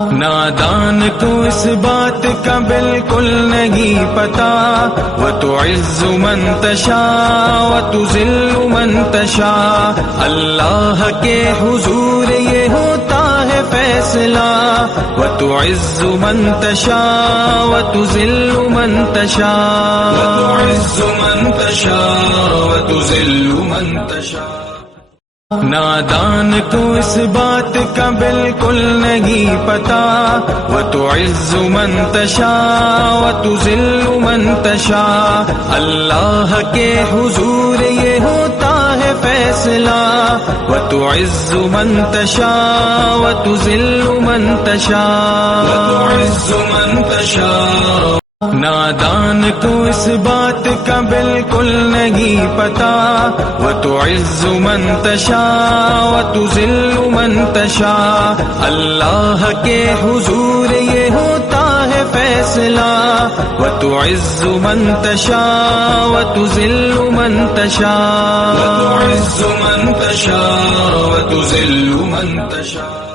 نادان کو اس بات کا بالکل نہیں پتا، وَتُعِزُّ مَن تَشَاءُ وَتُذِلُّ مَن تَشَاءُ، اللہ کے حضور یہ ہوتا ہے فیصلہ، وَتُعِزُّ مَن تَشَاءُ وَتُذِلُّ مَن تَشَاءُ، وَتُعِزُّ مَن تَشَاءُ وَتُذِلُّ مَن تَشَاءُ۔ نادان کو اس بات کا بالکل نہیں پتا، وَتُعِزُّ مَن تَشَاءُ وَتُذِلُّ مَن تَشَاءُ، اللہ کے حضور یہ ہوتا ہے فیصلہ، وَتُعِزُّ مَن تَشَاءُ وَتُذِلُّ مَن تَشَاءُ، وَتُعِزُّ مَن تَشَاءُ۔ نادان کو اس بات کا بالکل نہیں پتا، وَتُعِزُّ مَن تَشَاءُ وَتُذِلُّ مَن تَشَاءُ، اللہ کے حضور یہ ہوتا ہے فیصلہ، وَتُعِزُّ مَن تَشَاءُ وَتُذِلُّ مَن تَشَاءُ، وَتُعِزُّ مَن تَشَاءُ وَتُذِلُّ مَن تَشَاءُ۔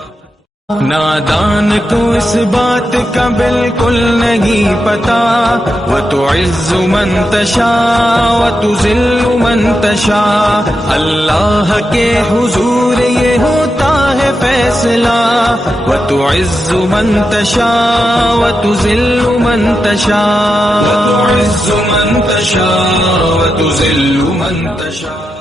نادان کو اس بات کا بالکل نہیں پتا، وَتُعِزُّ مَن تَشَاءُ وَتُذِلُّ مَن تَشَاءُ، اللہ کے حضور یہ ہوتا ہے فیصلہ، وَتُعِزُّ مَن تَشَاءُ وَتُذِلُّ مَن تَشَاءُ، وَتُعِزُّ مَن تَشَاءُ وَتُذِلُّ مَن تَشَاءُ۔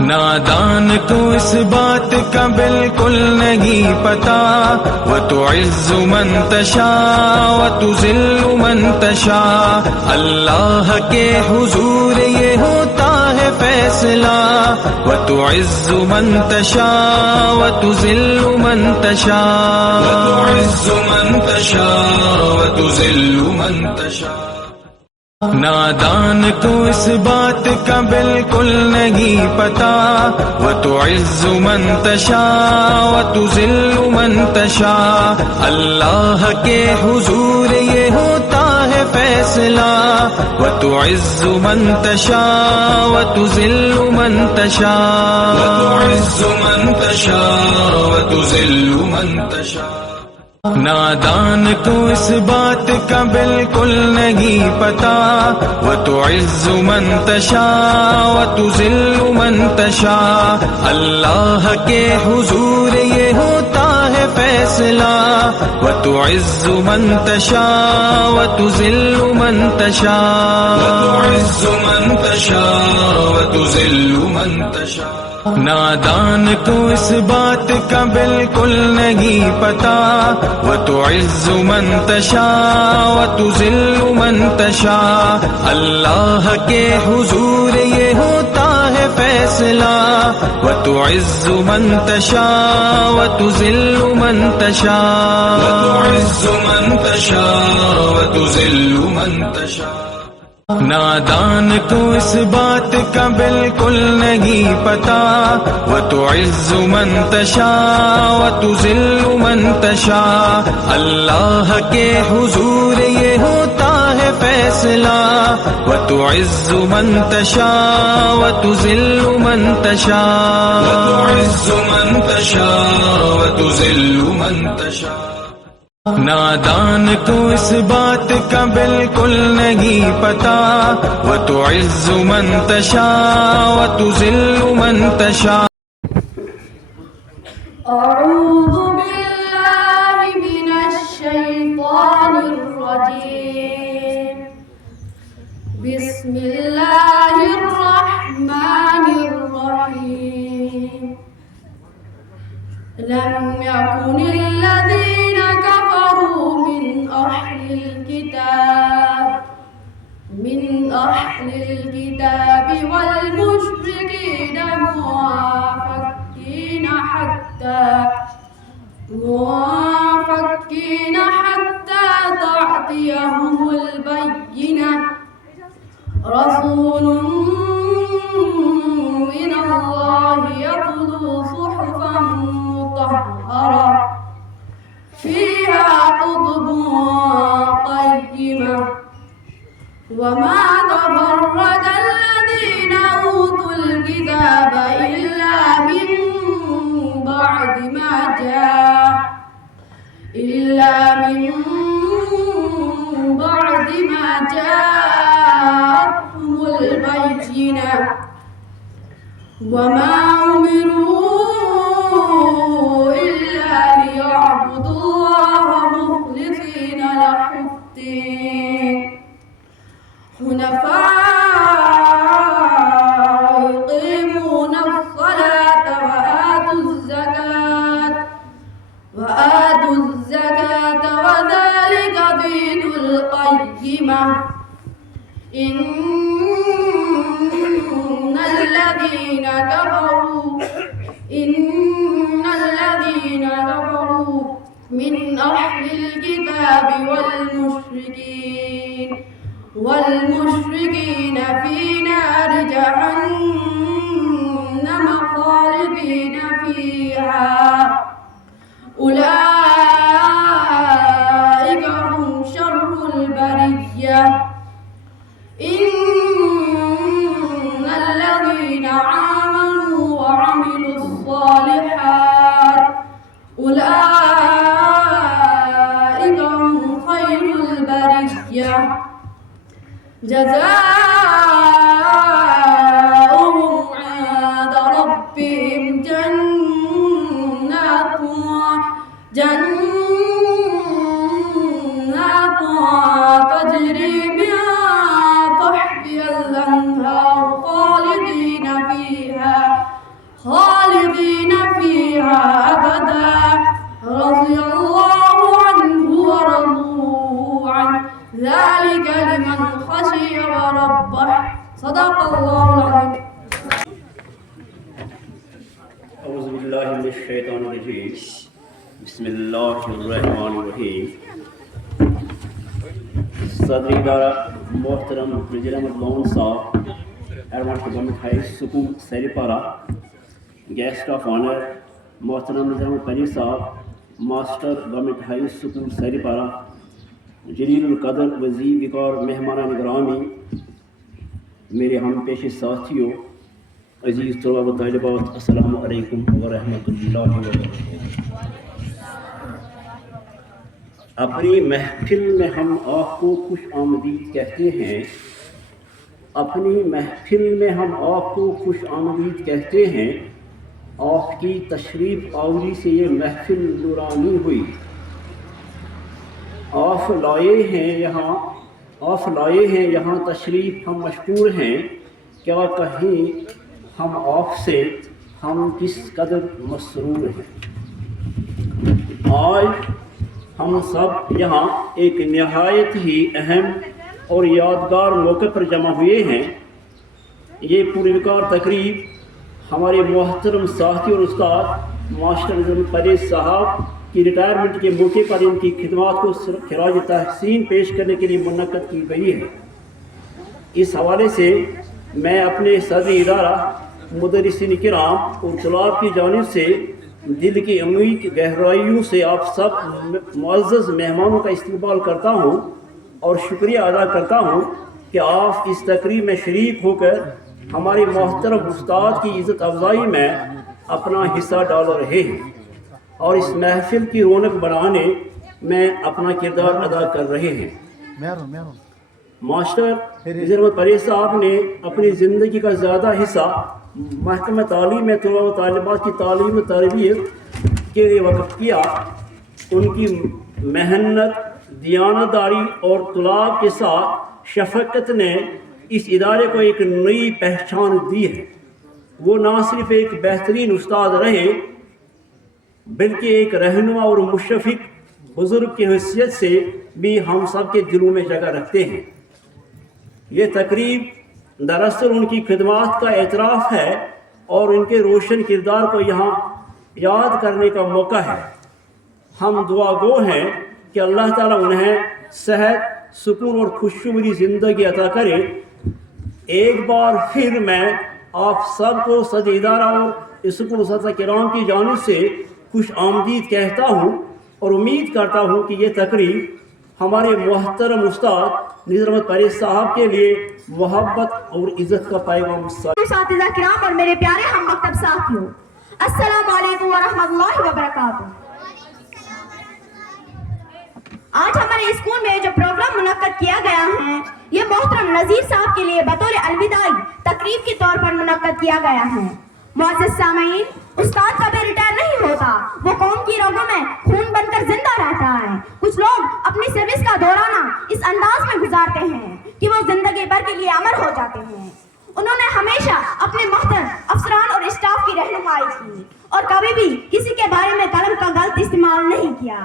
نادان کو اس بات کا بالکل نہیں پتا، وَتُعِزُّ مَن تَشَاءُ وَتُذِلُّ مَن تَشَاءُ، اللہ کے حضور یہ ہوتا ہے فیصلہ، وَتُعِزُّ مَن تَشَاءُ وَتُذِلُّ مَن تَشَاءُ، وَتُعِزُّ مَن تَشَاءُ وَتُذِلُّ مَن تَشَاءُ۔ نادان کو اس بات کا بالکل نہیں پتا، وَتُعِزُّ مَن تَشَاءُ وَتُذِلُّ مَن تَشَاءُ، اللہ کے حضور یہ ہوتا ہے فیصلہ، وَتُعِزُّ مَن تَشَاءُ وَتُذِلُّ مَن تَشَاءُ، وَتُعِزُّ مَن تَشَاءُ وَتُذِلُّ مَن تَشَاءُ۔ نادان کو اس بات کا بالکل نہیں پتا، وَتُعِزُّ مَن تَشَاءُ وَتُذِلُّ مَن تَشَاءُ، اللہ کے حضور یہ ہوتا ہے فیصلہ، وَتُعِزُّ مَن تَشَاءُ وَتُذِلُّ مَن تَشَاءُ، وَتُعِزُّ مَن تَشَاءُ وَتُذِلُّ مَن تَشَاءُ۔ نادان کو اس بات کا بالکل نہیں پتا، وَتُعِزُّ مَن تَشَاءُ وَتُذِلُّ مَن تَشَاءُ، اللہ کے حضور یہ ہوتا ہے فیصلہ، وَتُعِزُّ مَن تَشَاءُ وَتُذِلُّ مَن تَشَاءُ، وَتُعِزُّ مَن تَشَاءُ وَتُذِلُّ مَن تَشَاءُ۔ نادان کو اس بات کا بالکل نہیں پتا، وَتُعِزُّ مَن تَشَاءُ وَتُذِلُّ مَن تَشَاءُ، اللہ کے حضور یہ ہوتا ہے فیصلہ، وَتُعِزُّ مَن تَشَاءُ وَتُذِلُّ مَن تَشَاءُ، وَتُعِزُّ مَن تَشَاءُ وَتُذِلُّ مَن تَشَاءُ۔ نادان کو اس بات کا بالکل نہیں پتا، وَتُعِزُّ مَن تَشَاءُ وَتُذِلُّ مَن تَشَاءُ۔ اعوذ باللہ من الشیطان الرجیم، بسم اللہ الرحمن الرحیم۔ لم يكن الذين كفروا من أهل الكتاب والمشركين منفكين حتى تأتيهم البينة، رسول من الله يتلو صحفا مطهرة فيها كتب قيمة، وما تفرق الذين أوتوا الكتاب إلا من بعد ما جاءهم إلا من بعد ما جاءتهم البينة وما أمروا إلا ليعبدوا الله مخلصين له الدين حنفاء يقيمون الصلاة وآتوا الزكاة وذلك دين القيمة إن الذين كفروا من أهل الكتاب والمشركين في نار جهنم خالدين فيها أولئك هم شر البرية إن الذين آمنوا وعملوا الصالحات أولئك هم خير البرية جزاؤهم عند ربهم جنات تجري من تحتها الأنهار خالدين فيها أبدا رضي الله عنه ورضوا عنه ذلك لمن خشي ربه صدق الله العظيم. اعوذ باللہ من الشیطان الرجیم بسم اللہ الرحمن الرحیم. صدر ادارہ محترم نذیر احمد لون صاحب, advance government high school Seripara, guest of honour محترم نذیر احمد پری صاحب, master government high school Seripara, جلیل القدر وزیر وقار مہمانان گرامی, میرے ہم پیش ساتھیوں, عزیز طلباء و طالبات, السلام علیکم ورحمۃ اللہ وبرکاتہ. اپنی محفل میں ہم آپ کو خوش آمدید کہتے ہیں. اپنی محفل میں ہم آپ کو خوش آمدید کہتے ہیں. آپ کی تشریف آوری سے یہ محفل نورانی ہوئی. آپ لائے ہیں یہاں تشریف, ہم مشکور ہیں. کیا کہیں ہم آپ سے, ہم کس قدر مسرور ہیں. آج ہم سب یہاں ایک نہایت ہی اہم اور یادگار موقع پر جمع ہوئے ہیں. یہ پروقار تقریب ہمارے محترم ساتھی اور استاد ماسٹر نذیر احمد پرویز صاحب کی ریٹائرمنٹ کے موقع پر ان کی خدمات کو خراج تحسین پیش کرنے کے لیے منعقد کی گئی ہے. اس حوالے سے میں اپنے صدر ادارہ, مدرسین کرام اور طلاب کی جانب سے دل کی عمیق گہرائیوں سے آپ سب معزز مہمانوں کا استقبال کرتا ہوں اور شکریہ ادا کرتا ہوں کہ آپ اس تقریب میں شریک ہو کر ہمارے محترم استاد کی عزت افزائی میں اپنا حصہ ڈال رہے ہیں اور اس محفل کی رونق بڑھانے میں اپنا کردار ادا کر رہے ہیں. ماسٹر نذیر احمد پرویز صاحب نے اپنی زندگی کا زیادہ حصہ محکمہ تعلیم میں طلباء و طالبات کی تعلیم و تربیت کے لیے وقف کیا. ان کی محنت, دیانتداری اور طلاب کے ساتھ شفقت نے اس ادارے کو ایک نئی پہچان دی ہے. وہ نہ صرف ایک بہترین استاد رہے بلکہ ایک رہنما اور مشفق بزرگ کی حیثیت سے بھی ہم سب کے دلوں میں جگہ رکھتے ہیں. یہ تقریب دراصل ان کی خدمات کا اعتراف ہے اور ان کے روشن کردار کو یہاں یاد کرنے کا موقع ہے. ہم دعا گو ہیں کہ اللہ تعالیٰ انہیں صحت, سکون اور خوشنما زندگی عطا کرے. ایک بار پھر میں آپ سب کو صدر ادارہ اور اسکول اساتذہ کرام کی جانب سے خوش آمدید کہتا ہوں اور امید کرتا ہوں کہ یہ تقریب ہمارے محترم استاد نذیر احمد پرویز صاحب کے لیے محبت اور عزت کا پیغام. اساتذہ کرام اور میرے پیارے ہم مکتب ساتھیوں, السلام علیکم ورحمۃ اللہ وبرکاتہ. آج ہمارے اسکول میں جو پروگرام منعقد کیا گیا ہے یہ محترم نذیر صاحب کے لیے بطور الوداعی تقریب کے طور پر منعقد کیا گیا ہے۔ معزز سامعین، استاد کبھی ریٹائر نہیں ہوتا، وہ قوم کی رگوں میں خون بن کر زندہ رہتا ہے۔ کچھ لوگ اپنی سروس کا دورانہ اس انداز میں گزارتے ہیں کہ وہ زندگی بھر کے لیے امر ہو جاتے ہیں۔ انہوں نے ہمیشہ اپنے محترم افسران اور اسٹاف کی رہنمائی کی اور کبھی بھی کسی کے بارے میں قلم کا غلط استعمال نہیں کیا۔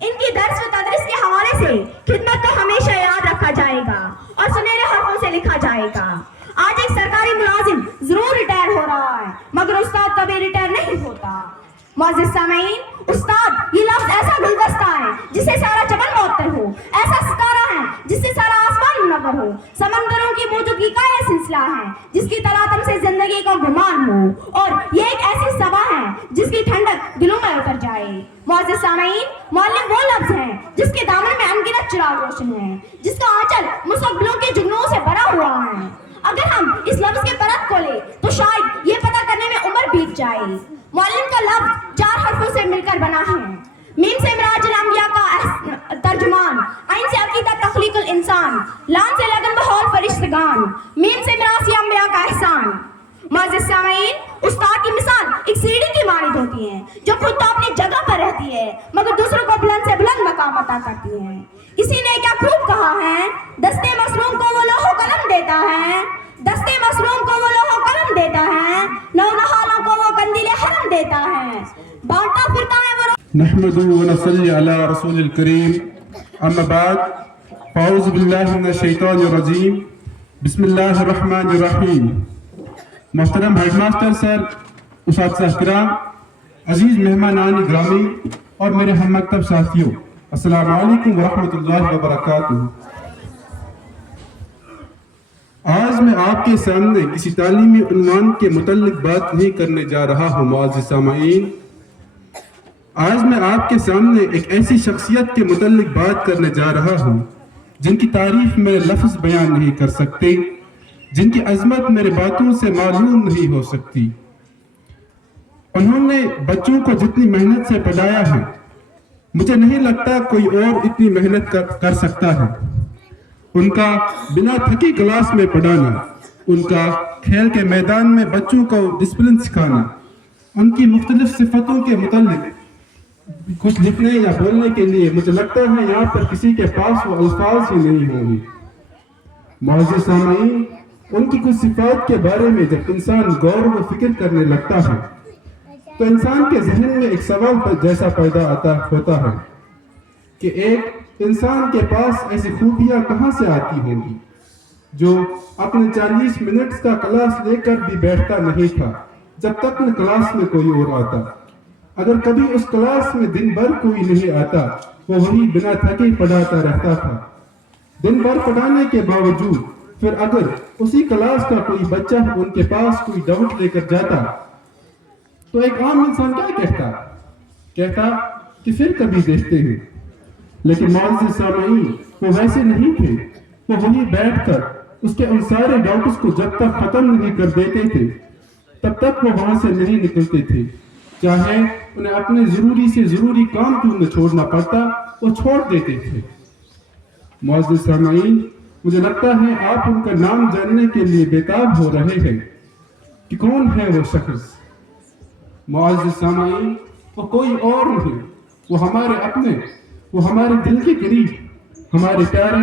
ان کی درس و تدریس کے حوالے سے خدمت کو ہمیشہ یاد رکھا جائے گا اور سنہرے حرفوں سے لکھا جائے گا۔ آج ایک سرکاری ملازم ضرور ریٹائر ہو رہا ہے مگر استاد کبھی ریٹائر نہیں ہوتا۔ معزز سامعین، استاد یہ لفظ ایسا گلدستہ ہے جس سے سارا چمن معطر ہو، ایسا ستارہ ہے جس سے سارا آسمان منور ہو، سمندروں کی موجودگی کا یہ سلسلہ ہے جس کی تلاطم سے زندگی کا گمان ہو، اور یہ ایک ایسی صبا ہے جس کی ٹھنڈک دلوں میں اتر جائے۔ معزز سامعین، معلم وہ لفظ ہے جس کے دامن میں انگنت چراغ روشن ہے، جس کا آنچل مستقبلوں کے جگنوں سے بھرا ہوا ہے۔ اگر ہم اس لفظ کے پرت کو لیں تو شاید یہ پتہ کرنے میں عمر بیت جائے۔ معلم کا لفظ 4 حرفوں سے مل کر بنا ہے۔ میم سے مراج الانبیاء کا ترجمان، عین سے عقیدہ تخلیق الانسان، لام سے لگن بہول فرشتگان، میم سے میراث انبیاء کا احسان۔ معزز سامعین، استاد کی مثال ایک سیڑھی کی مانند ہوتی ہے جو خود تو اپنی جگہ پر رہتی ہے مگر دوسروں کو بلند سے بلند مقام عطا کرتی ہے۔ کسی نے کیا خوب کہا ہے، دستے مظلوم کو وہ لوح و قلم دیتا ہے، دستے مظلوم کو وہ لوح و قلم دیتا ہے، نونہالوں کو وہ قندیل حرم دیتا ہے، بانٹا پھرتا ہے وہ نحمد و نصلی علی رسول الکریم، اما بعد، اعوذ باللہ من الشیطان الرجیم، بسم اللہ الرحمن الرحیم۔ محترم ہیڈ ماسٹر سر، اساتذہ کرام، عزیز مہمانان گرامی اور میرے ہم مکتب ساتھیوں، السلام علیکم ورحمۃ اللہ وبرکاتہ۔ آج میں آپ کے سامنے کسی تعلیمی عنوان کے متعلق بات نہیں کرنے جا رہا ہوں معزز سامعین۔ آج میں آپ کے سامنے ایک ایسی شخصیت کے متعلق بات کرنے جا رہا ہوں جن کی تعریف میں لفظ بیان نہیں کر سکتے، جن کی عظمت میرے باتوں سے معلوم نہیں ہو سکتی۔ انہوں نے بچوں کو جتنی محنت سے پڑھایا ہے، مجھے نہیں لگتا کوئی اور اتنی محنت کر سکتا ہے۔ ان کا بنا تھکی کلاس میں پڑھانا، ان کا کھیل کے میدان میں بچوں کو ڈسپلن سکھانا، ان کی مختلف صفتوں کے متعلق کچھ لکھنے یا بولنے کے لیے مجھے لگتا ہے یہاں پر کسی کے پاس وہ الفاظ ہی نہیں ہوں گے۔ معزز سامعین، ان کی کچھ صفات کے بارے میں جب انسان غور و فکر کرنے لگتا ہے تو انسان کے ذہن میں ایک سوال جیسا پیدا ہوتا ہے کہ ایک انسان کے پاس ایسی خوبیاں کہاں سے آتی ہوں گی جو اپنے 40 منٹ کا کلاس لے کر بھی بیٹھتا نہیں تھا جب تک نہ کلاس میں کوئی اور آتا۔ اگر کبھی اس کلاس میں دن بھر کوئی نہیں آتا، وہ وہی بنا تھکے پڑھاتا رہتا تھا۔ دن بھر پڑھانے کے باوجود پھر اگر اسی کلاس کا کوئی بچہ ان کے پاس کوئی ڈاؤٹ لے کر جاتا تو ایک عام انسان کیا کہتا کہ پھر کبھی دیکھتے ہیں۔ لیکن معزز سامعین، وہ ویسے نہیں تھے۔ وہ وہیں بیٹھ کر اس کے ان سارے ڈاؤٹس کو جب تک ختم نہیں کر دیتے تھے تب تک وہ وہاں سے نہیں نکلتے تھے، چاہے انہیں اپنے ضروری سے ضروری کام کیوں نہ چھوڑنا پڑتا، وہ چھوڑ دیتے تھے۔ معزز سامعین، مجھے لگتا ہے آپ ان کا نام جاننے کے لیے بےتاب ہو رہے ہیں کہ کون ہے وہ شخص۔ معزز سامعین، وہ کوئی اور نہیں، وہ ہمارے اپنے، وہ ہمارے دل کے قریب، ہمارے پیارے،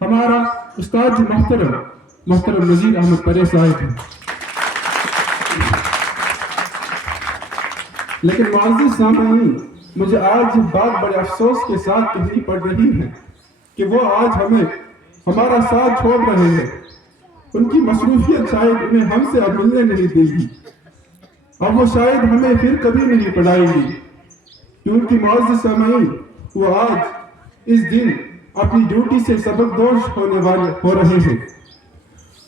ہمارا استاد محترم نذیر احمد پرے صاحب ہیں۔ لیکن معزز سامعین، مجھے آج یہ بات بڑے افسوس کے ساتھ کہنی پڑ رہی ہے کہ وہ آج ہمیں ہمارا ساتھ چھوڑ رہے ہیں۔ ان کی مصروفیت شاید انہیں ہم سے اب ملنے نہیں دے گی، اب وہ شاید ہمیں پھر کبھی نہیں پڑھائیں گی، کیونکہ معزز سامعین، وہ آج اس دن اپنی ڈیوٹی سے سبق دوش ہو رہے ہیں۔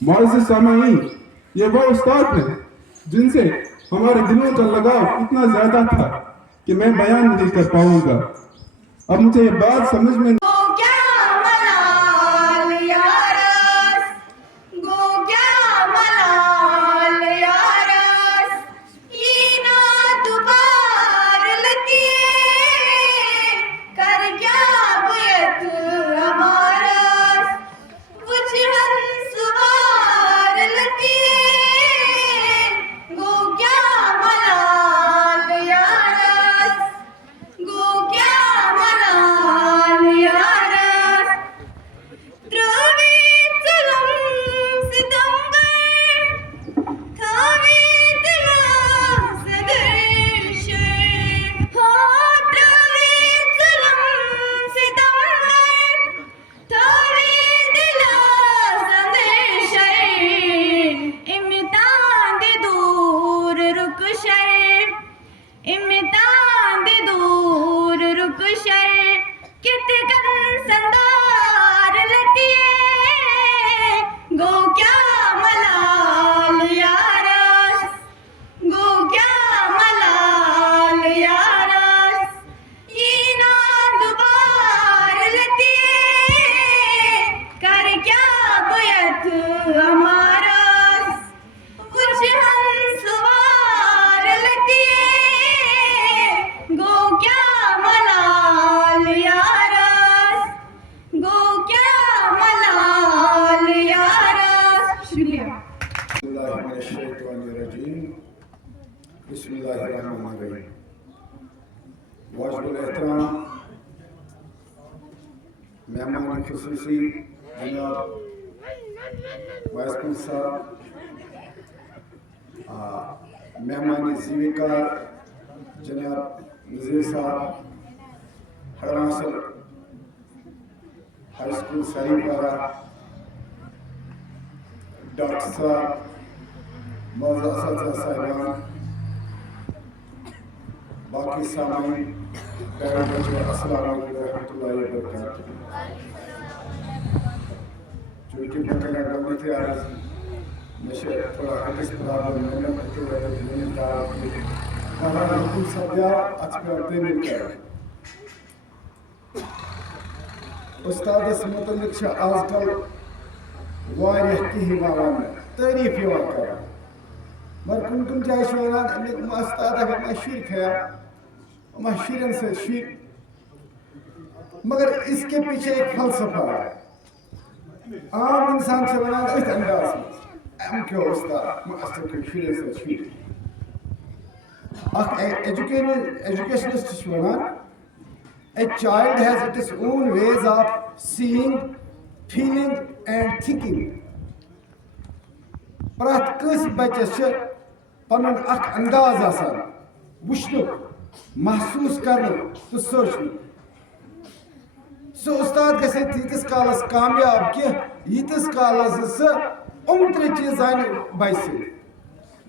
معزز سامعین، یہ وہ استاد ہیں جن سے ہمارے دلوں کا لگاؤ اتنا زیادہ تھا کہ میں بیان نہیں کر پاؤں گا۔ اب مجھے یہ بات سمجھ میں کر کیا مہمان خصوصی جناب وائس پرنسپل صاحب، مہمان زیویکار جناب نذیر صاحب، ہڑماسل ہائی اسکول سریپارہ، ڈاکٹر صاحب، معزز اساتذہ صاحبان، باقی سامعین، پیارے بچوں، السلام علیکم ورحمۃ اللہ وبرکاتہ۔ چونکہ میں کہنا گولی تھے آج مجھے تھوڑا حدیث پرابلم میں نے کہا کہ ہمارا حکم سبیا اچھا مل کر استاد اس متعلق سے آج کل واریاہ کہہ تعریف کر مگر کن کن جائے ونان استاد اگر شر کھیا شرین سے شر، مگر اس کے پیچھے ایک فلسفہ ہے۔ عام انسان سے ونان ات انداز میں کیوں استاد ماسٹر کے شرین سے شر، ایجوکیشنسٹ ونان a child has its own ways of seeing, feeling and thinking. پرٛٮ۪تھ کٲنٛسہِ بچس چھِ پنُن اکھ انداز آسان وٕچھنُک، محسوٗس کرنُک تہٕ سونٛچنُک۔ سُہ استاد گژھِ تیٖتِس کالس کامیاب کینٛہہ ییٖتِس کالس سُہ ترٛےٚ چیٖز زانہِ بچہِ سۭتۍ۔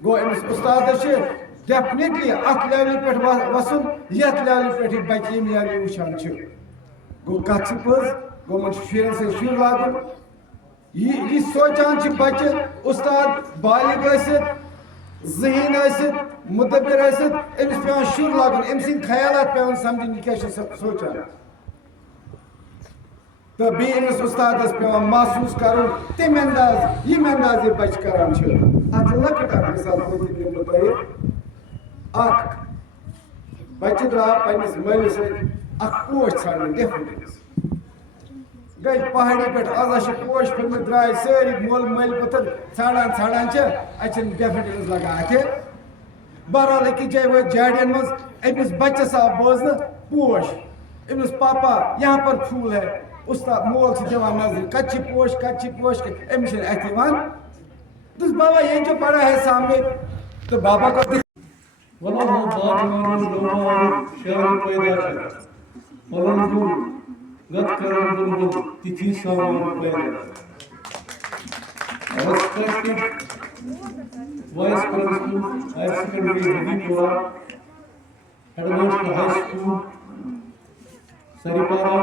گوٚو أمِس استادس چھِ ڈیفنیٹلی اتھ لیولہِ پٮ۪ٹھ وسُن یتھ لیولہِ پٮ۪ٹھ یہِ بچہِ ییٚمہِ لیولہِ وٕچھان چھِ۔ گوٚو کتھ چھِ پٔز، گوٚو یِمن چھُ شُرٮ۪ن سۭتۍ شُر لاگُن۔ یہ سوچان چھِ بچہِ استاد بالغ ٲسِتھ، ذہین ٲسِتھ، مدبر ٲسِتھ، أمِس پیوان شُر لاگُن، أمۍ سٕنٛدۍ خیالات پیوان سمجھٕنۍ یہِ کیٛاہ چھِ سونٛچان۔ تہٕ بیٚیہِ أمِس استادس پیوان محسوٗس کرُن تَمہِ انداز ییٚمہِ انداز یہِ بچہِ کران چھِ۔ اتھ لۄکٕٹ اکھ مثال دِمہٕ بہٕ تۄہہِ۔ اکھ بچہِ درٛاو پننِس مٲلِس سۭتۍ اکھ پوش ژھانٛڈنہِ ڈیفنِٹس، گٔے پہاڑی پٮ۪ٹھ آزا چھِ پوش پھٔلمٕتۍ، درٛاے سٲری مول مٲلۍ پُتٕر ژھانٛڈان ژھانٛڈان چھِ، اَتہِ چھِنہٕ ڈیفنِٹس لگان اَتھِ۔ بہرحال أکِس جایہِ وٲتۍ جاڑٮ۪ن منٛز، أمِس بچس آو بوزنہٕ پوش، أمِس پاپا یہاں پر پھول ہے، استاد مول چھِ دِوان نظرِ کتہِ چھِ پوش کتہِ چھِ پوش، أمِس چھِنہٕ اَتھِ یِوان۔ دوٚپُس بابا یہ جو پڑا ہے سامنے، تو بابا کو ولہو باغوان لومار شہر پیدا کر، پرنتو گت کرن بلبل تتھی سامان پیدا کر۔ Respected Vice Principal, Higher Secondary Hadipura, Headmaster High School, Saripara,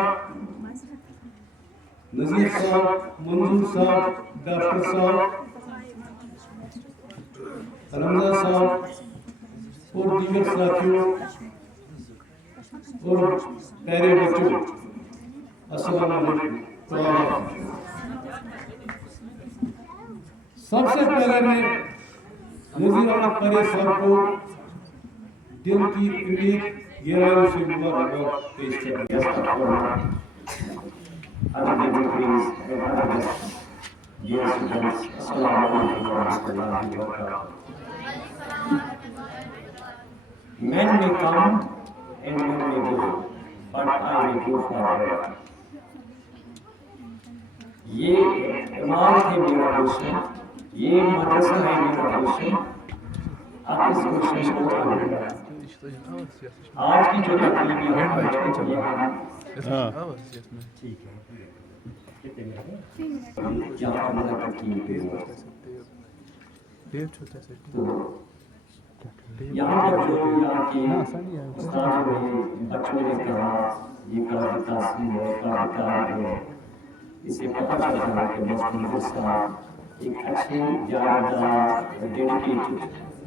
Nazir Sahab, Manzoor Sahab, Dr. Sahab, Ramza Sahab اور دیگر ساتھیوں اور پیارے بچوں، السلام علیکم۔ سب سے پہلے میں نذیر احمد پرے صاحب کو دل کی امید گہرائیوں سے مبارکباد پیش کرتا ہوں۔ Men may come and men may go, but I will go forever. یہ عمارت ہے میرا گلشن، یہ مدرسہ ہے میرا گلشن، اب اس گلشن کو چھوڑوں گا۔ آج کی جو تقریبی ہے کیا حملہ کرتی یہاں پر جو یہاں کے استاد نے بچوں نے کہا یہ قابل تحسین ہے، قابل تعریف ہے، اسے پتہ چلتا ہے کہ مسلم صاحب ایک اچھے جانبدار ڈیڈیکیٹڈ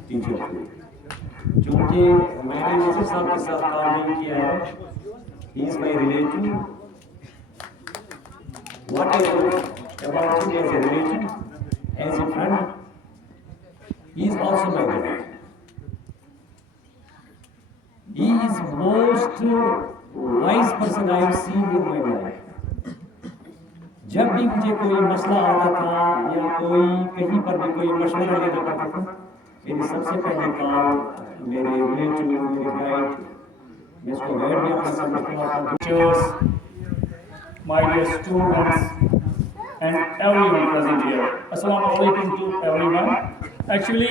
ٹیچر تھے۔ چونکہ میں نے نذیر صاحب کے ساتھ کام نہیں کیا ہے، he is my relative, what I know about him as a relative, as a friend, he is also my dad. He is most wise person I have seen in my life. جب بھی مجھے کوئی مسئلہ آتا تھا یا کوئی کہیں پر بھی کوئی مشورہ لینا پڑتا تھا، میری سب سے پہلے کام میرے ریلیٹیو، میرے گائیڈ، میں اس کو گائیڈ بھی اپنا سمجھتا ہوں، teachers, my dear students, and everyone present here. Assalamu alaikum to everyone. Actually,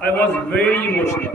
I was very emotional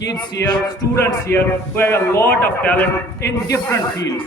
kids here, students here who have a lot of talent in different fields.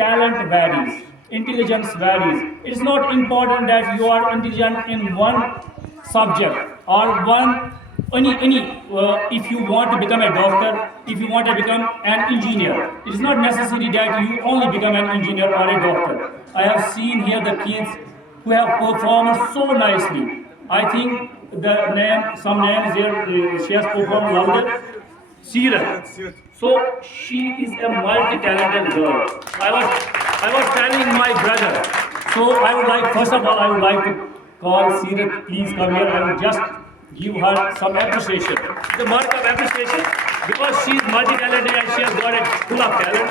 talent varies, intelligence varies. It is not important that you are intelligent in one subject or if you want to become a doctor, if you want to become an engineer, it is not necessary that you only become an engineer or a doctor. I have seen here the kids who have performed so nicely. I think some names there, she has performed louder. Seerat. So she is a multi-talented girl. I was telling my brother. So I would like, first of all, I would like to call Seerat, please come here. I will just give her some appreciation. The mark of appreciation because she is multi-talented and she has got a full of talent.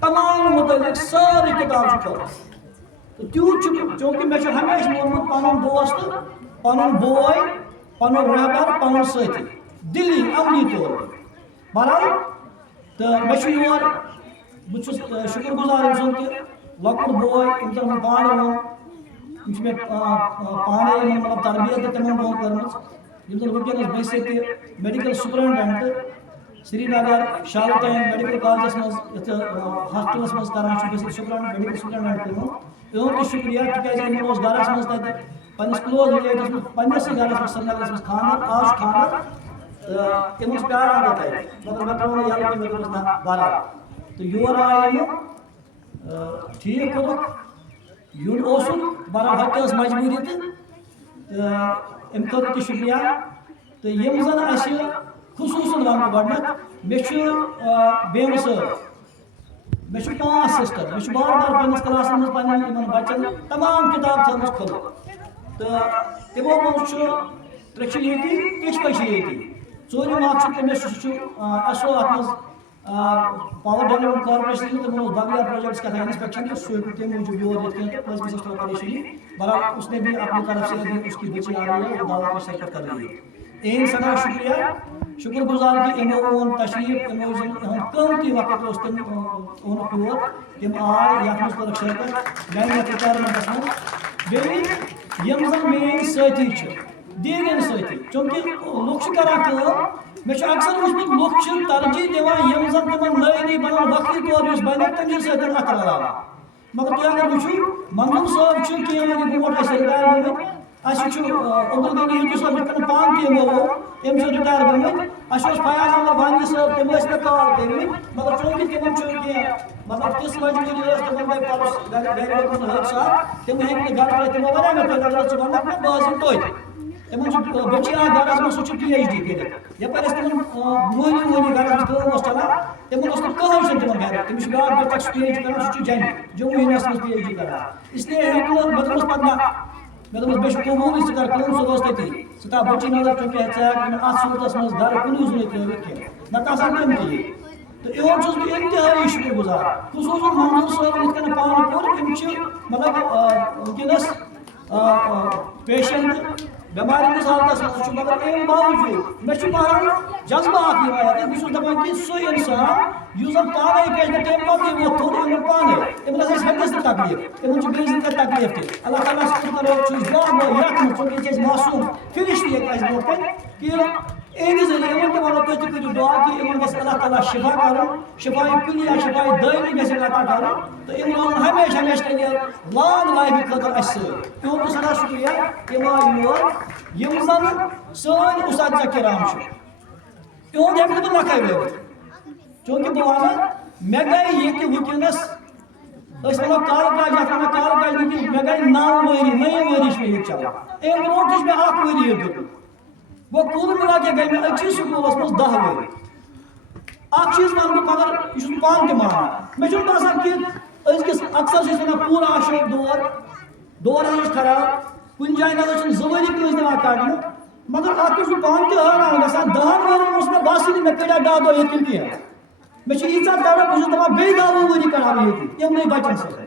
تمام متعلق ساری کتاب پڑھ تو تیوت چونکہ میں ہمیشہ وونمت پنن دوست پنن بوے پنن رہبر پنن ساتھی دلی عملی طور بہرحال تو میں یور بہت شکر گزار أمۍ سُنٛد کہ لۄکُٹ بوے أمۍ زن پانے ووٚن أمۍ چھُ مےٚ پانے مطلب تربیت تِمن دۄہن کٔرمٕژ یِم زن وٕنکیٚنس بٔسِتھ تہِ میڈیکل سپرنٹنڈنٹ سری نگر شالٹین میڈیکل کالجس مز ہاسپٹلس مز کران بٔسِتھ سپرنٹ میڈیکل سپرنٹنڈنٹ تِمن تہِ شُکریہ تِکیازِ یِمن اوس گرس مز تتہِ پننس کلوز رِلیٹِوس مز پننسٕے گرس مز سرینگرس مز خانٛدر آز چھُ خانٛدر تہٕ تِم ٲسۍ پیاران تتہِ مگر مےٚ ترٛوو نہٕ یلہٕ کینٛہہ مےٚ دوٚپُس نہ بہرحال تہٕ یور آے یِم ٹھیٖک کوٚرُکھ یُن اوسُکھ بہرحال ہۄتہِ ٲس مجبوٗری تہٕ اَمہِ خٲطرٕ تہِ شُکریہ تہٕ یِم زن اَسہِ خصوٗصن ونہٕ بہٕ گۄڈنٮ۪تھ مےٚ چھُ بیمہٕ صٲب مےٚ چھُ 5 سِسٹر مےٚ چھُ بار بار پننِس کلاسن منٛز پننٮ۪ن یِمن بچن تمام کِتاب تھٲومٕژ کھُلہٕ تہٕ تِمو منٛز چھُ 3 چھِ ییٚتی کِچپے چھِ ییٚتی ژوٗرِم اکھ چھُ تٔمِس سُہ چھُ ایس او اتھ منٛز پاور ڈیولپمنٹ کارپوریشن تِمن اوس بغیر پروجیکٹس کیٛاہ انسپیکشن تہٕ سُہ ہیٚکہِ تَمہِ موٗجوٗب یور یِتھ کٔنۍ تہٕ پٔژھۍ گژھٮ۪س تھوڑا پریشٲنی بہرحال اس نے بھی اپنی طرف سے ابھی اس کی بچی آ رہی ہے وہ دعوت میں شرکت کر رہی ہے ایک سدا شکریہ شکر گزار کہ یِمو اوٚن تشریف یِمو زن یِہُنٛد قۭمتی وقت اوس تِم اوٚنُکھ یور تِم آے یتھ منٛز کوٚرُکھ شرکت گینک رِٹایرمنٹس منٛز بیٚیہِ یِم زن میٲنۍ سٲتھی چھِ دیٖن سٲتھی چوٗنٛکہِ لُکھ چھِ کران کٲم مےٚ چھُ اکثر وٕچھمُت لُکھ چھِ ترجیح دِوان یِم زن تِمن نٔے بنان وقتی طور یُس بنہِ تٔمۍ سۭتۍ اتھٕ رلاوان مگر تُہۍ اگر وٕچھِو منظوٗر صٲب چھُ کینٛہہ ؤری برونٛٹھ اَسہِ رِٹایر گٔمٕتۍ اَسہِ چھُ عبدالغنی ہندو صٲب یِتھ کٔنۍ پانہٕ تہِ یِمو ووٚن أمۍ چھُ رِٹایر گٔمٕتۍ اَسہِ اوس فیاض احمد وانی صٲب تِم ٲسۍ مےٚ کال کٔرمٕتۍ مگر چوٗنٛکہِ تِمن چھُ کینٛہہ مطلب تِژھ مجبوٗری ٲس تِمن گٔے پرُس گرِ ووتمُت حٲدثات تِم ہیٚکۍ نہٕ گرٕ ترٲیِتھ تِمو وَنیٛاو مےٚ تُہۍ اگر ژٕ وَنکھ مےٚ بہٕ حظ یِمہٕ توتہِ تِمن چھُ بٔچی اکھ گرس منٛز سُہ چھُ PhD کٔرِتھ یپٲرۍ اَسہِ تِمن مٔہنی گرس منٛز کٲم ٲس چلان تِمن اوس نہٕ کٕہٕنۍ چھُنہٕ تِمن گرِ تٔمِس چھُ بیٛاکھ بچہِ سُہ PhD کران سُہ چھُ جموں یونیورسٹی منٛز PhD کران اسلیے ہیٚکہِ نہٕ مےٚ دوٚپمَس پتہٕ نہ مےٚ دوٚپمَس مےٚ چھُ قبوٗلٕے ژٕ کر کٲم ژٕ روز تٔتی ژٕ تھاو بچی نظر چوٗنٛکہِ ژٕ ہٮ۪ککھ نہٕ اتھ صوٗرتس منٛز گرٕ کُنی زوٚنٕے ترٲوِتھ کینٛہہ نتہٕ آسان تِم تہِ تہٕ یِہُنٛد چھُس بہٕ انتہٲیی شُکر گُزار خصوٗصن منظوٗر صٲبن یِتھ کٔنۍ پانہٕ کوٚر أمۍ چھِ مطلب وٕنکیٚنس پیشنٹ بیمارِ ہٕنٛدِس حالتس منٛز چھُ مگر اَمہِ باوجوٗد مےٚ چھُ بہرحال جذبہٕ اکھ یِوان یَتھ بہٕ چھُس دپان کہِ سُہ اِنسان یُس زن پانے پیش تہٕ تَمہِ پتہٕ یہِ ووت تھوٚد یِمن پانے یِمن ٲس ہیٚکس تہِ تکلیٖف یِمن چھُ بیٚیہِ زندٕ تکلیٖف تہِ اللہ تعالیٰ ہس شُکر چھُس دعا گوٚو یتھ منٛز چوٗنٛکہِ یہِ چھِ أسۍ معصوٗم فِرِش تہِ ییٚتہِ اَسہِ برونٛٹھ کَنہِ کہِ اِہنٛدِ ذٔریعہٕ یِمن تہِ وَنو تُہۍ تہِ کٔرِو دعا کہِ یِمن گژھِ اللہ تعالیٰ شِفا کَرُن شِفایہِ کُلیا شِفایہِ دٲیمی گژھِ عطا کَرُن تہٕ یِم روزن ہمیشہ ہمیشہ کے لیے لانگ لایفہِ خٲطرٕ اَسہِ سۭتۍ تِہُنٛد تہِ سٮ۪ٹھاہ شُکریہ یِم آے یور یِم زن سٲنۍ اُستاد کرام چھِ تِہُنٛد ہٮ۪کہٕ نہٕ بہٕ نکھے لٲگِتھ چوٗنٛکہِ بہٕ وَنہٕ مےٚ گٔے ییٚتہِ وٕنکیٚنس أسۍ وَنو کالہٕ کاج یَتھ وَنان کالہٕ کاج نہٕ کینٛہہ مےٚ گٔے 9 ؤری 9 ؤری چھِ مےٚ ییٚتہِ چلان اَمہِ برونٛٹھ چھُ مےٚ 1 ؤری ییٚتہِ دیُتمُت گوٚو کُل مِلا کے گٔے مےٚ أکسٕے سکوٗلس منٛز 10 ؤری اکھ چیٖز وَنہٕ بہٕ مگر یہِ چھُس بہٕ پانہٕ تہِ مانان مےٚ چھُنہٕ باسان کہِ أزکِس اکثر چھِ أسۍ وَنان پوٗرٕ آشوب دور ہسا چھُ خراب کُنہِ جایہِ نہ چھُنہٕ 2 ؤری کٲنٛسہِ دِوان کَڑنہٕ مگر اَتھ پٮ۪ٹھ چھُس بہٕ پانہٕ تہِ حٲران گژھان 10 ؤرین اوس مےٚ باسٲنی مےٚ کٔڑیا 10 دۄہ ییٚتہِ کینٛہہ مےٚ چھِ ییٖژاہ تڑپ بہٕ چھُس دپان بیٚیہِ 10 ؤری کَرٕ ہا بہٕ ییٚتہِ یِمنٕے بچن سۭتۍ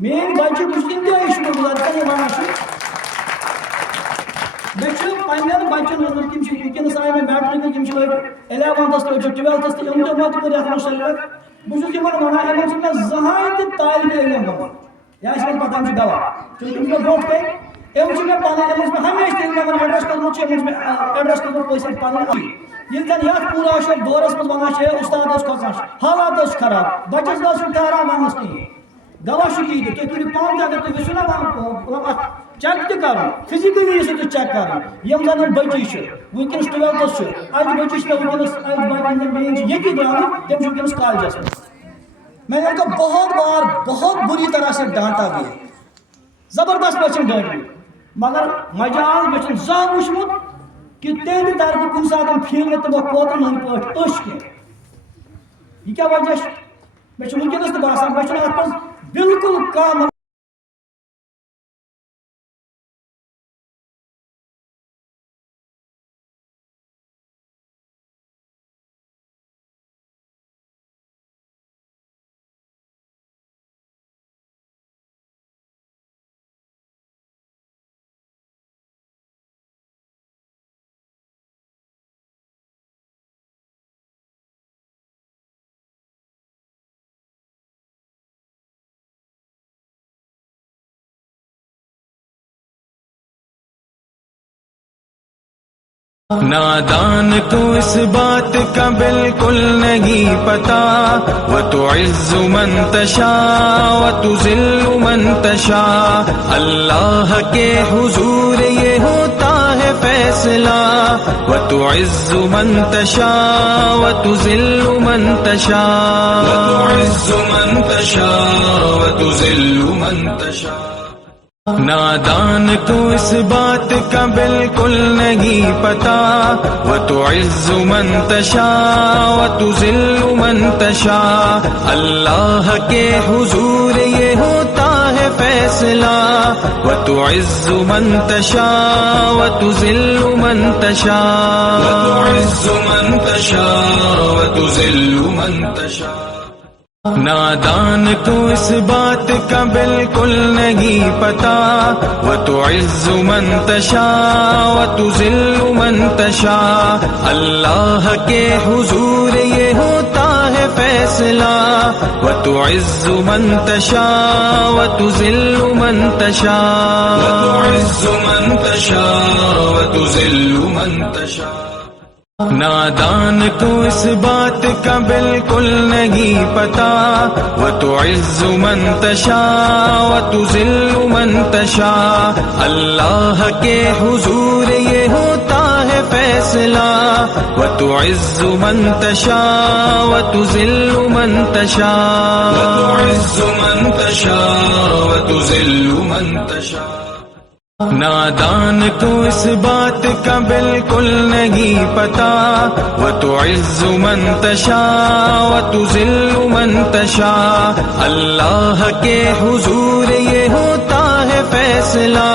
میٲنۍ بچہِ بہٕ چھُس انتہٲیی شُکر گُزار یِتھ کٔنۍ وَنان چھِ مےٚ چھُ پننٮ۪ن بچن ہُنٛد تِم چھِ وٕنکیٚنس آے مےٚ میٹرِکٕکۍ یِم چھِ أڑۍ 11تھس تہٕ أڑۍ چھِ 12تھس تہٕ یِم تہِ کوٚر یتھ منٛز شرکت بہٕ چھُس یِمن وَنان یِمن چھُنہٕ مےٚ زٕہٕنۍ تہِ طالبہِ علم گوٚمُت یا چھِ یِمن پتہ یِم چھِ گواہ چوٗنٛکہِ یِم چھِ مےٚ برونٛٹھ کَنہِ یِم چھِ مےٚ پنٕنۍ یِمن چھِ مےٚ ہمیشہِ تہِ یِمن ایڈرس کوٚرمُت چھُ یِمن چھُ مےٚ ایڈرس کوٚرمُت پٔژھٮ۪ن پنٕنۍ ییٚلہِ زن یتھ پوٗرٕ آشوب دورس منٛز وَنان چھِ اُستاد ٲس کھۄژان حالات ٲسۍ خراب بچس نہ چھُنہٕ ٹھہران وننس کِہیٖنۍ گواہ چھُ یی تہِ تُہۍ کٔرِو پانہٕ تہِ اگر تُہۍ یژھِو نا اتھ چیک تہِ کرُن فِزِکٔلی ٲسِو تُہۍ چیک کرٕنۍ یِم زن یِم بچی چھِ وٕنکیٚنس 12تھس چھِ اجہِ بچی چھِ مےٚ وٕنکیٚنس اجہِ بچہِ میٲنۍ چھِ ییٚتی درٛامٕتۍ تِم چھِ وٕنکیٚنس کالجس منٛز میں نے ان کو بہت بار بہت بری طرح سے ڈانٹا بھی ہے زبردست پٲٹھۍ ڈٲنٹمٕتۍ مگر مجال مےٚ چھُنہٕ زانٛہہ وٕچھمُت کہ تہنٛدِ طرفہٕ کُنہِ ساتہٕ پھیٖر نہٕ تِمو کوترن ہٕنٛدۍ پٲٹھۍ أچھ کینٛہہ یہِ کیٛاہ وجہ چھُ مےٚ چھُ وٕنکیٚنس تہِ باسان مےٚ چھُنہٕ اتھ منٛز بالکل کانٛہہ نادان کو اس بات کا بالکل نہیں پتا وتعز من تشاء وتذل من تشاء اللہ کے حضور یہ ہوتا ہے فیصلہ وتعز من تشاء وتذل من تشاء وتعز من تشاء وتذل من تشاء نادان کو اس بات کا بالکل نہیں پتا وتعز من تشاء وتذل من تشاء اللہ کے حضور یہ ہوتا ہے فیصلہ وتعز من تشاء وتذل من تشاء وتعز من تشاء وتذل من تشاء نادان کو اس بات کا بالکل نہیں پتا وتعز من تشاء وتذل من تشاء اللہ کے حضور یہ ہوتا ہے فیصلہ وتعز من تشاء وتذل من تشاء وتعز من تشاء وتذل من تشاء نادان کو اس بات کا بالکل نہیں پتا وتعز من تشاء وتذل من تشاء اللہ کے حضور یہ ہوتا ہے فیصلہ وتعز من تشاء وتذل من تشاء وتعز من تشاء وتذل من تشاء نادان کو اس بات کا بالکل نہیں پتا وتعز من تشاء وتذل من تشاء اللہ کے حضور یہ ہوتا ہے فیصلہ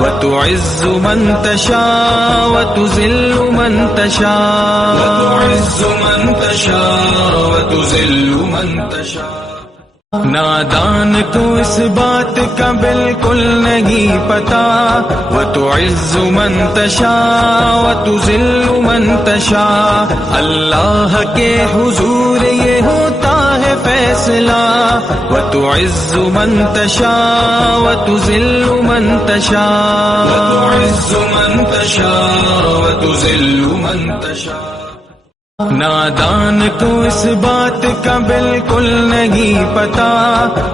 وتعز من تشاء وتذل من تشاء وتعز من تشاء وتذل من تشاء نادان کو اس بات کا بالکل نہیں پتا وتعز من تشاء وتذل من تشاء اللہ کے حضور یہ ہوتا ہے فیصلہ وتعز من تشاء وتذل من تشاء وتعز من تشاء وتذل من تشاء نادان کو اس بات کا بالکل نہیں پتا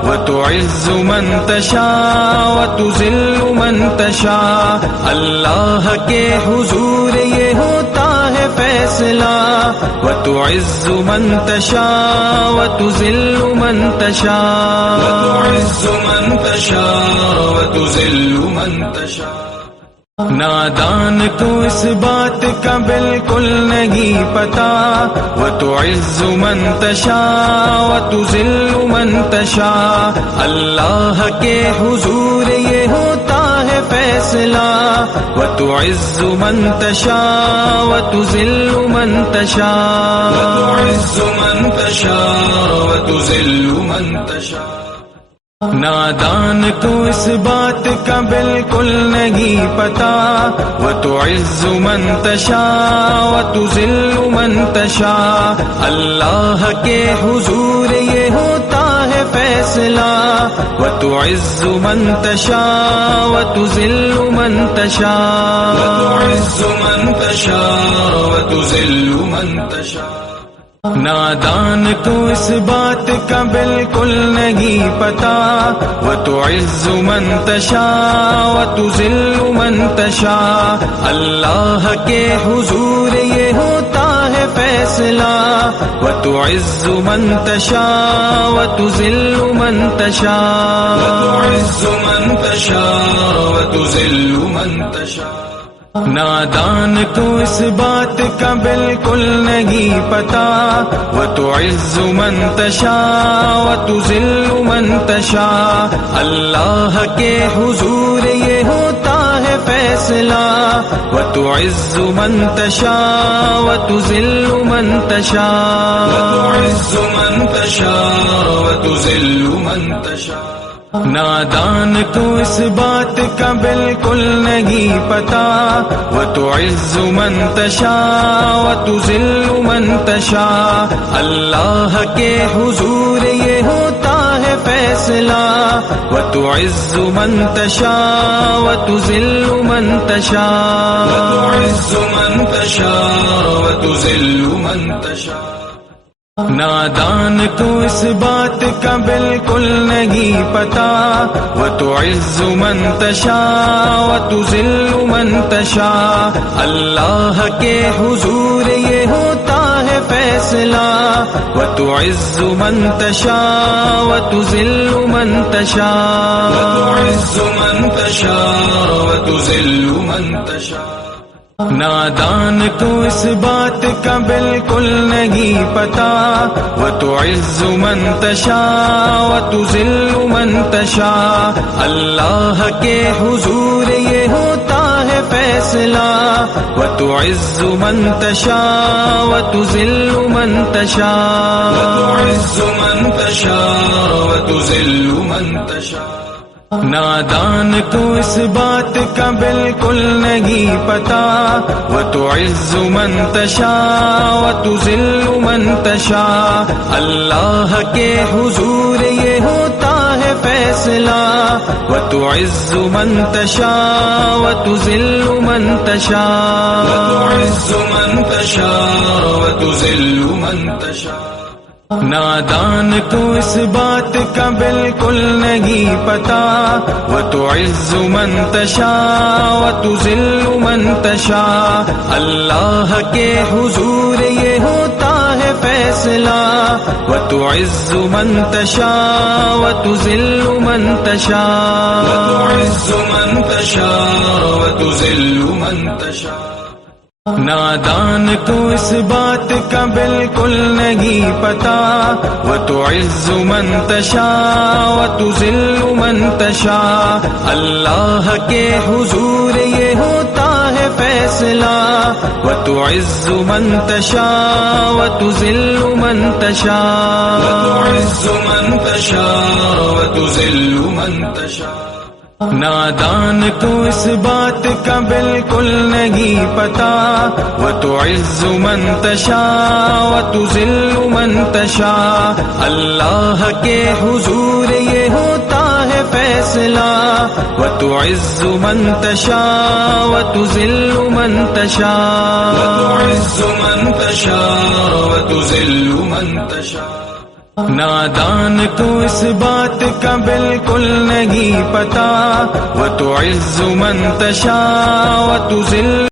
وتعز من تشاء وتذل من تشاء اللہ کے حضور یہ ہوتا ہے فیصلہ وتعز من تشاء وتذل من تشاء وتعز من تشاء وتذل من تشاء نادان کو اس بات کا بالکل نہیں پتا وتعز من تشاء وتذل من تشاء اللہ کے حضور یہ ہوتا ہے فیصلہ وتعز من تشاء وتذل من تشاء وتعز من تشاء وتذل من تشاء نادان کو اس بات کا بالکل نہیں پتا وتعز من تشاء وتذل من تشاء اللہ کے حضور یہ ہوتا ہے فیصلہ وتعز من تشاء وتذل من تشاء وتعز من تشاء وتذل من تشاء نادان کو اس بات کا بالکل نہیں پتا وتعز من تشاء وتذل من تشاء اللہ کے حضور یہ ہوتا ہے فیصلہ وتعز من تشاء وتذل من تشاء وتعز من تشاء وتذل من تشاء نادان کو اس بات کا بالکل نہیں پتا وتعز من تشاء وتذل من تشاء اللہ کے حضور یہ ہوتا ہے فیصلہ وتعز من تشاء وتذل من تشاء وتعز من تشاء وتذل من تشاء نادان کو اس بات کا بالکل نہیں پتا وتعز من تشاء وتذل من تشاء اللہ کے حضور یہ ہوتا ہے فیصلہ وتعز من تشاء وتذل من تشاء وتعز من تشاء وتذل من تشاء. نادان کو اس بات کا بالکل نہیں پتا وتعز من تشاء وتذل من تشاء. اللہ کے حضور یہ ہوتا ہے فیصلہ وتعز من تشاء وتذل من تشاء وتعز من تشاء وتذل من تشاء. نادان کو اس بات کا بالکل نہیں پتا وتعز من تشاء وتذل من تشاء. اللہ کے حضور یہ ہوتا ہے فیصلہ وتعز من تشاء وتذل من تشاء وتعز من تشاء وتذل من تشاء. نادان کو اس بات کا بالکل نہیں پتا وتعز من تشاء وتذل من تشاء. اللہ کے حضور یہ ہوتا ہے فیصلہ وتعز من تشاء وتذل من تشاء وتعز من تشاء وتذل من تشاء. نادان کو اس بات کا بالکل نہیں پتا وتعز من تشاء وتذل من تشاء. اللہ کے حضور یہ ہوتا ہے فیصلہ وتعز من تشاء وتذل من تشاء وتعز من تشاء وتذل من تشاء. نادان کو اس بات کا بالکل نہیں پتا وتعز من تشاء وتذل من تشاء. اللہ کے حضور یہ ہوتا ہے فیصلہ وتعز من تشاء وتذل من تشاء وتعز من تشاء وتذل من تشاء. نادان کو اس بات کا بالکل نہیں پتا وتعز من تشاء وتذل من تشاء. اللہ کے حضور یہ ہوتا ہے فیصلہ وتعز من تشاء وتذل من تشاء وتعز من تشاء وتذل من تشاء. نادان کو اس بات کا بالکل نہیں پتا وتعز من تشاء وتذل